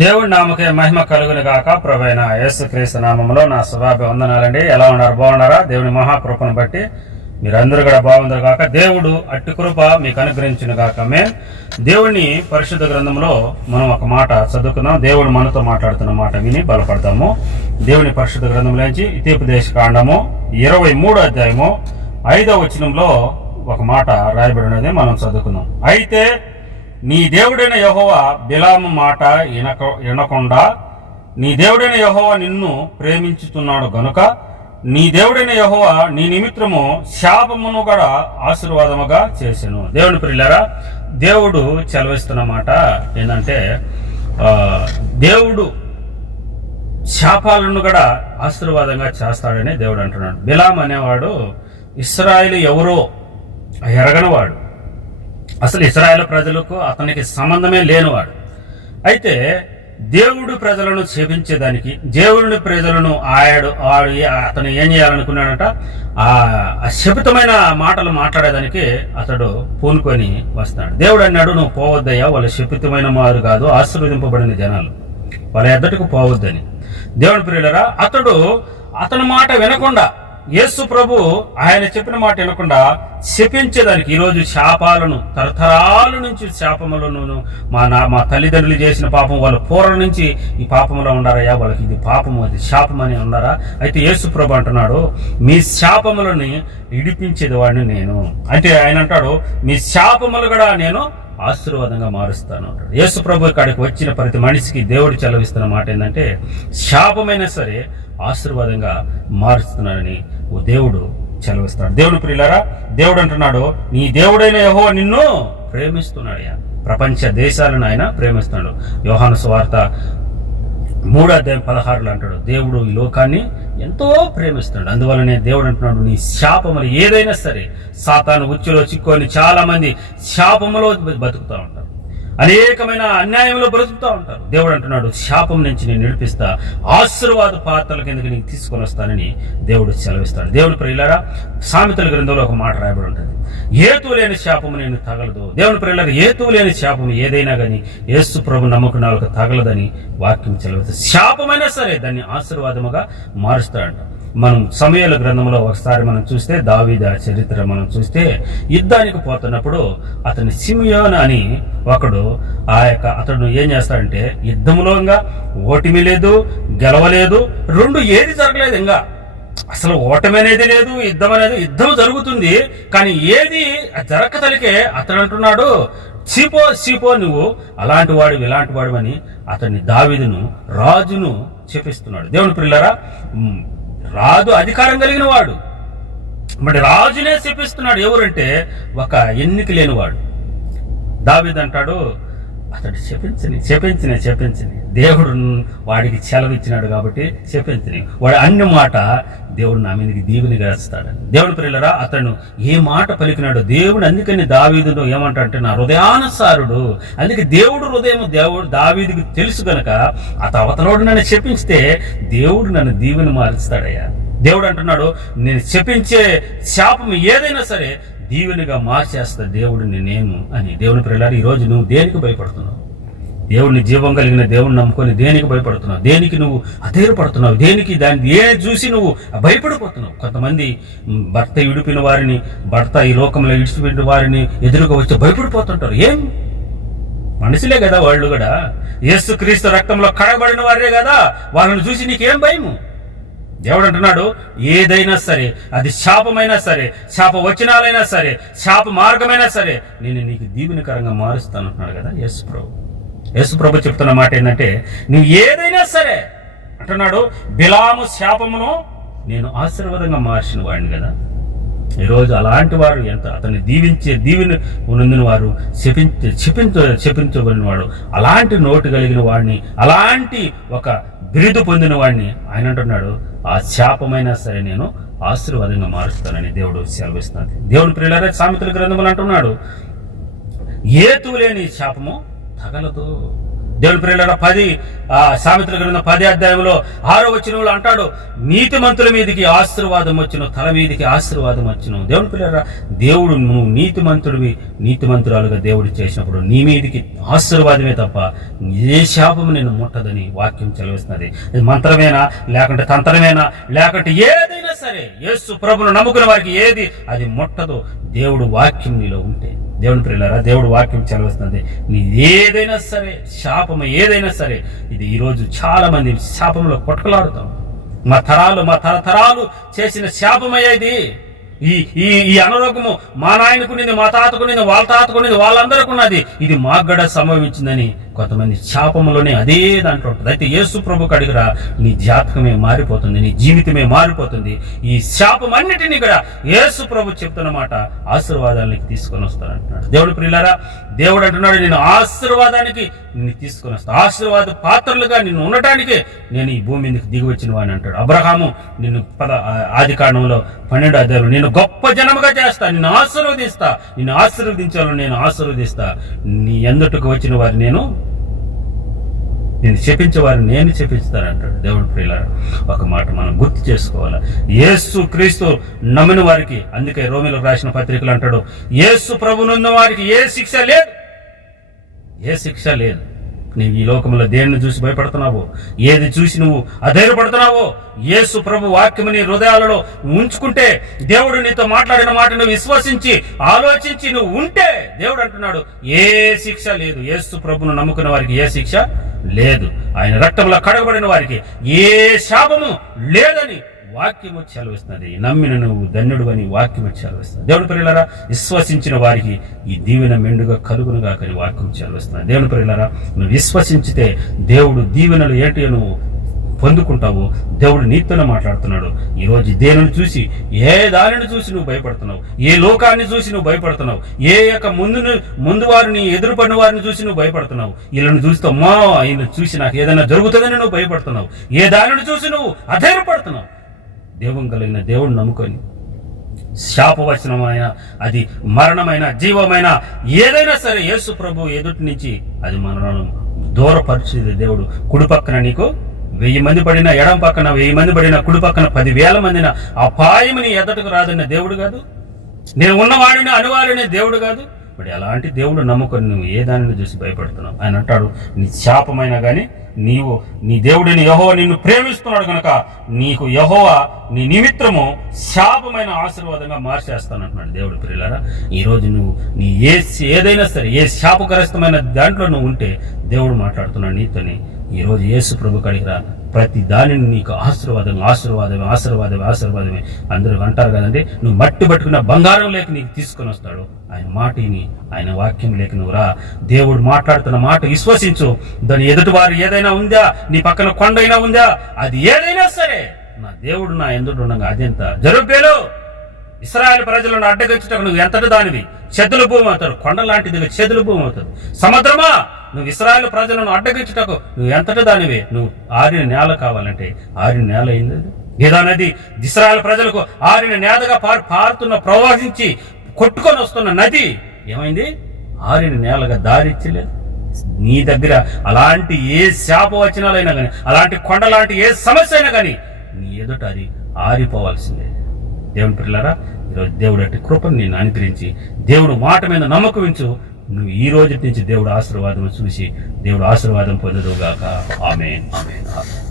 దేవుడి నామకే మహిమ కలుగును గాక. ప్రభువైన యేసుక్రీస్తు నామములో నా శుభాభివందనాలండి. ఎలా ఉన్నారు? బాగున్నారా? దేవుని మహాకృపను బట్టి మీరందరూ కూడా బాగుందరు గాక. దేవుడు అట్టి కృప మీకు అనుగ్రహించును గాక. దేవుని పరిశుద్ధ గ్రంథంలో మనం ఒక మాట చదువుకుందాం. దేవుడు మనతో మాట్లాడుతున్న మాట విని బలపడతాము. దేవుని పరిశుద్ధ గ్రంథంలో నుంచి హితోపదేశ కాండము 23వ అధ్యాయము 5వ వచనంలో ఒక మాట రాయబడి ఉన్నది. మనం చదువుకుందాం. అయితే నీ దేవుడైన యెహోవా బిలాము మాట వినకుండా నీ దేవుడైన యెహోవా నిన్ను ప్రేమించుతున్నాడు గనుక నీ దేవుడైన యెహోవా నీ నిమిత్తము శాపమును కూడా ఆశీర్వాదముగా చేసెను. దేవుని ప్రియులారా, దేవుడు చెలవిస్తున్న మాట ఏంటంటే దేవుడు శాపాలను కూడా ఆశీర్వాదంగా చేస్తాడని దేవుడు అంటున్నాడు. బిలాం అనేవాడు ఇశ్రాయేలు ఎవరో ఎరగనివాడు. అసలు ఇశ్రాయేలు ప్రజలకు అతనికి సంబంధమే లేనివాడు. అయితే దేవుడు ప్రజలను శపించేదానికి, దేవుడిని ప్రజలను అతను ఏం చేయాలనుకున్నాడంట, ఆ శపితమైన మాటలు మాట్లాడేదానికి అతడు పూనుకొని వస్తాడు. దేవుడు అన్నాడు, నువ్వు పోవద్దయ్యా, వాళ్ళు శపితమైన వారు కాదు, ఆశీర్వదింపబడిన జనాలు, వాళ్ళ ఎద్దటకు పోవద్దని. దేవుని ప్రియులరా, అతని మాట వినకుండా, యేసు ప్రభు ఆయన చెప్పిన మాట వినకుండా శపించేదానికి, ఈరోజు శాపాలను తరతరాల నుంచి శాపములను మా తల్లిదండ్రులు చేసిన పాపం వాళ్ళ పూర్వం నుంచి ఈ పాపంలో ఉండారయ్యా, వాళ్ళకి ఇది పాపము అది శాపం అని ఉన్నారా? అయితే యేసు ప్రభు అంటున్నాడు, మీ శాపములని ఇడిపించేది వాడిని నేను. అంటే ఆయన అంటాడు, మీ శాపములు కూడా నేను ఆశీర్వాదంగా మారుస్తాను అంటాడు. యేసు ప్రభు ఇక్కడికి వచ్చిన ప్రతి మనిషికి దేవుడు చెలవిస్తున్న మాట ఏంటంటే, శాపమైనా సరే ఆశీర్వాదంగా మారుస్తున్నాడని దేవుడు చెలవిస్తాడు. దేవుని ప్రియులారా, దేవుడు అంటున్నాడు, నీ దేవుడైన యెహోవా నిన్ను ప్రేమిస్తున్నాడయ్యా. ప్రపంచ దేశాలను ఆయన ప్రేమిస్తున్నాడు. యోహాను సువార్త 3వ అధ్యాయం 16లో అంటాడు, దేవుడు ఈ లోకాన్ని ఎంతో ప్రేమిస్తున్నాడు. అందువల్లనే దేవుడు అంటున్నాడు, నీ శాపములు ఏదైనా సరే, సాతాను ఉచ్చులో చిక్కుని చాలా మంది శాపములో బతుకుతూ ఉంటారు, అనేకమైన అన్యాయంలో బ్రతుకుతూ ఉంటారు. దేవుడు అంటున్నాడు, శాపం నుంచి నేను నడిపిస్తా, ఆశీర్వాద పాత్రల కిందకి నీకు తీసుకొని వస్తానని దేవుడు సెలవిస్తాడు. దేవుని ప్రియులారా, సామెతల గ్రంథంలో ఒక మాట రాయబడి ఉంటుంది, హేతువు లేని శాపము నేను తగలదు. దేవుని ప్రియులారా, హేతువు లేని శాపము ఏదైనా కానీ యేసు ప్రభు నమ్మకున్నాళ్ళకు తగలదని వాక్యం సెలవిస్తుంది. శాపమైనా సరే దాన్ని ఆశీర్వాదముగా మారుస్తాడంట. మనం సమూయేలు గ్రంథంలో ఒకసారి మనం చూస్తే, దావీదు చరిత్ర మనం చూస్తే, యుద్ధానికి పోతున్నప్పుడు అతని సిమియోను అని ఒకడు అతడు ఏం చేస్తాడంటే, యుద్ధంలో ఇంకా ఓటమి లేదు, గెలవలేదు, రెండు ఏది జరగలేదు. ఇంకా అసలు ఓటమి అనేది లేదు, యుద్ధం జరుగుతుంది, కానీ ఏది జరగతలికే అతడు అంటున్నాడు, సీపో నువ్వు అలాంటి వాడు ఇలాంటి వాడు అని అతన్ని దావీదును రాజును చెప్పిస్తున్నాడు. దేవుని ప్రియులారా, రాజు అధికారం కలిగిన వాడు, మరి రాజునే శపిస్తున్నాడు. ఎవరంటే ఒక ఎన్నిక లేనివాడు. దావీదు అంటాడు, అతడు చెప్పించని దేవుడు వాడికి సెలవిచ్చినాడు కాబట్టి చెప్పించని వాడు అన్ని మాట దేవుడు నా మీదకి దీవునిగా వేస్తాడు. దేవుని ప్రియులరా, అతను ఏ మాట పలికినాడు దేవుడు, అందుకని దావీదును ఏమంటాడంటే, నా హృదయానుసారుడు. అందుకే దేవుడు దావీదుకి తెలుసు గనక అవతలోడు నన్ను చెప్పించితే దేవుడు నన్ను దీవుని మారుస్తాడయ్యా. దేవుడు అంటున్నాడు, నేను చెప్పించే శాపం ఏదైనా సరే దీవెనిగా మార్చేస్తా దేవుడు నేనేము అని. దేవుని ప్రియులారా, ఈరోజు నువ్వు దేనికి భయపడుతున్నావు? దేవుడిని, జీవం కలిగిన దేవుడిని నమ్ముకొని దేనికి భయపడుతున్నావు? దేనికి నువ్వు అధైర్యపడుతున్నావు? దేనికి దాన్ని చూసి నువ్వు భయపడిపోతున్నావు? కొంతమంది భర్త విడిపిన వారిని, భర్త ఈ లోకంలో విడిచిపెట్టిన వారిని ఎదురుగా వచ్చి భయపడిపోతుంటారు. ఏం మనుషులే కదా వాళ్ళు కూడా, యేసుక్రీస్తు రక్తంలో కడగబడిన వారే కదా, వాళ్ళని చూసి నీకేం భయము? దేవుడు అంటున్నాడు, ఏదైనా సరే, అది శాపమైనా సరే, శాప వచనాలైనా సరే, శాప మార్గమైనా సరే, నేను నీకు దీవెనకరంగా మారుస్తాను అంటున్నాడు కదా యేసు ప్రభు చెప్తున్న మాట ఏంటంటే, నువ్వు ఏదైనా సరే అంటున్నాడు, బిలాము శాపమును నేను ఆశీర్వాదంగా మార్చిన వాడిని కదా. ఈరోజు అలాంటి వారు అతన్ని దీవెన ఉన్నందున వారు చెప్పించబడిన వాడు, అలాంటి నోటు కలిగిన వాడిని, అలాంటి ఒక బిరుదు పొందిన వాడిని ఆయన అంటున్నాడు, ఆ శాపమైనా సరే నేను ఆశీర్వాదంగా మారుస్తానని దేవుడు సెలవిస్తున్నాడు. దేవుని ప్రియులారా, సామెతల గ్రంథములు అంటున్నాడు, హేతువు లేని శాపము తగలదు. దేవుని ప్రియులారా, సామెతల గ్రంథం 10వ అధ్యాయంలో 6వ వచనంలో అంటాడు, నీతిమంతుల మీదికి ఆశీర్వాదం వచ్చును, తల మీదికి ఆశీర్వాదం వచ్చును. దేవుని ప్రియులారా, దేవుడు నువ్వు నీతిమంతుడివి, నీతిమంతురాలుగా దేవుడు చేసినప్పుడు నీ మీదికి ఆశీర్వాదమే తప్ప ఏ శాపము నేను ముట్టదని వాక్యం చెలవిస్తున్నది. ఇది మంత్రమేనా, లేకుంటే తంత్రమేనా, లేకుంటే ఏదైనా సరే యేసు ప్రభువును నమ్ముకున్న వారికి ఏది అది ముట్టదో దేవుడు వాక్యం నీలో ఉంటే. దేవుని ప్రియులారా, దేవుడు వాక్యం చదివిస్తుంది. నీ ఏదైనా సరే శాపము ఏదైనా సరే, ఇది ఈరోజు చాలా మంది శాపంలో కొట్టుకులాడుతాం. మా తరతరాలు చేసిన శాపమయ్యా ఇది. ఈ అనారోగ్యము మా నాయనకునింది, మా తాతకునింది, వాళ్ళ తాతకునింది, వాళ్ళందరికీ ఉన్నది, ఇది మాకు కూడా సంభవించిందని కొంతమంది శాపంలోనే అదే దాంట్లో ఉంటుంది. అయితే యేసు ప్రభుకు అడిగిరా, నీ జాతకమే మారిపోతుంది, నీ జీవితమే మారిపోతుంది. ఈ శాపం అన్నిటినీ కూడా యేసు ప్రభు చెప్తున్నమాట ఆశీర్వాదానికి తీసుకొని వస్తానంటున్నాడు. దేవుడు ప్రియులారా, దేవుడు అంటున్నాడు, నేను ఆశీర్వాదానికి నిన్ను తీసుకొని వస్తాను, ఆశీర్వాద పాత్రలుగా నిన్ను ఉండటానికే నేను ఈ భూమి మీదకి దిగి వచ్చిన వాడిని అంటాడు. అబ్రహాము నిన్ను ఆది కాండంలో 12వ అధ్యాయంలో నేను గొప్ప జనముగా చేస్తా, నిన్ను ఆశీర్వదిస్తా, నిన్ను ఆశీర్వదించాలని నేను ఆశీర్వదిస్తా, నీ ఎందుకు వచ్చిన వారు నేను శపించే వారిని నేను శపిస్తానంటాడు. దేవుడు ప్రియులారా, ఒక మాట మనం గుర్తు చేసుకోవాలి. యేసు క్రీస్తు నమ్మిన వారికి, అందుకే రోమీలకు రాసిన పత్రికలు అంటాడు, యేసు ప్రభునున్న వారికి ఏ శిక్ష లేదు, ఏ శిక్ష లేదు. నీవు ఈ లోకంలో దేన్ని చూసి భయపడుతున్నావో, ఏది చూసి నువ్వు అధైర్యపడుతున్నావో, యేసు ప్రభు వాక్యము నీ హృదయాలలో ఉంచుకుంటే, దేవుడు నీతో మాట్లాడిన మాటను విశ్వసించి ఆలోచించి నువ్వు ఉంటే, దేవుడు అంటున్నాడు ఏ శిక్ష లేదు. యేసు ప్రభును నమ్ముకున్న వారికి ఏ శిక్ష లేదు, ఆయన రక్తంలో కడగబడిన వారికి ఏ శాపము లేదని వాక్యము సెలవిస్తున్నది. నమ్మిన నువ్వు ధన్యుడు అని వాక్యము సెలవిస్తుంది. దేవుని ప్రియులారా, విశ్వసించిన వారికి ఈ దీవెన మెండుగా కలుగునుగా కానీ వాక్యం సెలవిస్తున్నది. దేవుని ప్రియులారా, నువ్వు విశ్వసించితే దేవుడు దీవెనలు ఏంటి నువ్వు పొందుకుంటావు. దేవుడు నీతోనే మాట్లాడుతున్నాడు. ఈరోజు దేనిని చూసి, ఏ దానిని చూసి నువ్వు భయపడుతున్నావు, ఏ లోకాన్ని చూసి నువ్వు భయపడుతున్నావు, ఏ యొక్క ముందు వారిని ఎదురుపడిన వారిని చూసి నువ్వు భయపడుతున్నావు, వీళ్ళని చూస్తావు, మా ఈయన చూసి నాకు ఏదైనా జరుగుతుందని నువ్వు భయపడుతున్నావు, ఏ దానిని చూసి నువ్వు అధైర్యపడుతున్నావు. దేవం కలిగిన దేవుడు నమ్ముకొని, శాపవచనమైన, అది మరణమైన, జీవమైన ఏదైనా సరే యేసు ప్రభు ఎదుటి నుంచి అది మనలను దూరపరిచేది. దేవుడు కుడి పక్కన నీకు 1000 మంది పడిన, ఎడం పక్కన 1000 మంది పడిన, కుడి పక్కన 10,000 మందిన అపాయము నీ ఎదుటకు రాదన్న దేవుడు కాదు, నేను ఉన్నవాడిని అనువాడిని దేవుడు కాదు. మరి అలాంటి దేవుడు నమ్ముకొని నువ్వు ఏ దానిని చూసి భయపడుతున్నావు? ఆయన అంటాడు, నీ శాపమైనా కానీ నీవు నీ దేవుడిని యెహోవా నిన్ను ప్రేమిస్తున్నాడు కనుక నీకు యెహోవా నీ నిమిత్తము శాపమైన ఆశీర్వాదంగా మార్చేస్తానంటున్నాడు. దేవుడు ప్రియులారా, ఈరోజు నువ్వు నీ ఏదైనా సరే ఏ శాపగ్రస్తమైన దాంట్లో నువ్వు ఉంటే దేవుడు మాట్లాడుతున్నాడు నీతోని. ఈరోజు యేసు ప్రభు కాడికి రా, ప్రతి దానిని నీకు ఆశీర్వాదమే, ఆశీర్వాదమే, ఆశీర్వాదమే, ఆశీర్వాదమే. అందరూ అంటారు కదండి, నువ్వు మట్టి పట్టుకున్న బంగారం లేక నీకు తీసుకొని వస్తాడు. ఆయన మాటిని, ఆయన వాక్యం లేక నువ్వు రా. దేవుడు మాట్లాడుతున్న మాట విశ్వసించు. దాని ఎదుటి వారు ఏదైనా ఉందా, నీ పక్కన కొండ అయినా ఉందా, అది ఏదైనా సరే నా దేవుడు నా ఎదుటి ఉండగా అదెంత జరుపేలు. ఇశ్రాయేలు ప్రజలను అడ్డగించుటకు నువ్వు ఎంతటి దానివి, చెదులు భూమి అవుతాడు. కొండ లాంటిది చెదులు భూమి అవుతుంది. సముద్రమా, నువ్వు ఇశ్రాయేలు ప్రజలను అడ్డగించుటకు నువ్వు ఎంతటి దానివి. నువ్వు ఆరిన నేల కావాలంటే ఆరిన నేల అయింది. ఏదా నది ఇశ్రాయేలు ప్రజలకు ఆరిన నేలగా పారుతున్న, ప్రవహించి కొట్టుకొని వస్తున్న నది ఏమైంది? ఆరిన నేలగా దారిచ్చలేదు. నీ దగ్గర అలాంటి ఏ శాపవచనాలైనా కానీ, అలాంటి కొండ లాంటి ఏ సమస్య అయినా కానీ నీ ఎదుట అది ఆరిపోవాల్సిందే. దేవుని పిల్లలారా, ఈరోజు దేవుడు అట్టి కృపను నేను అనుగ్రహించి దేవుడు మాట మీద నమ్మకం ఉంచు. నువ్వు ఈ రోజు నుంచి దేవుడు ఆశీర్వాదం చూసి దేవుడు ఆశీర్వాదం పొందుదుగాక. ఆమేన్, ఆమేన్, ఆమేన్.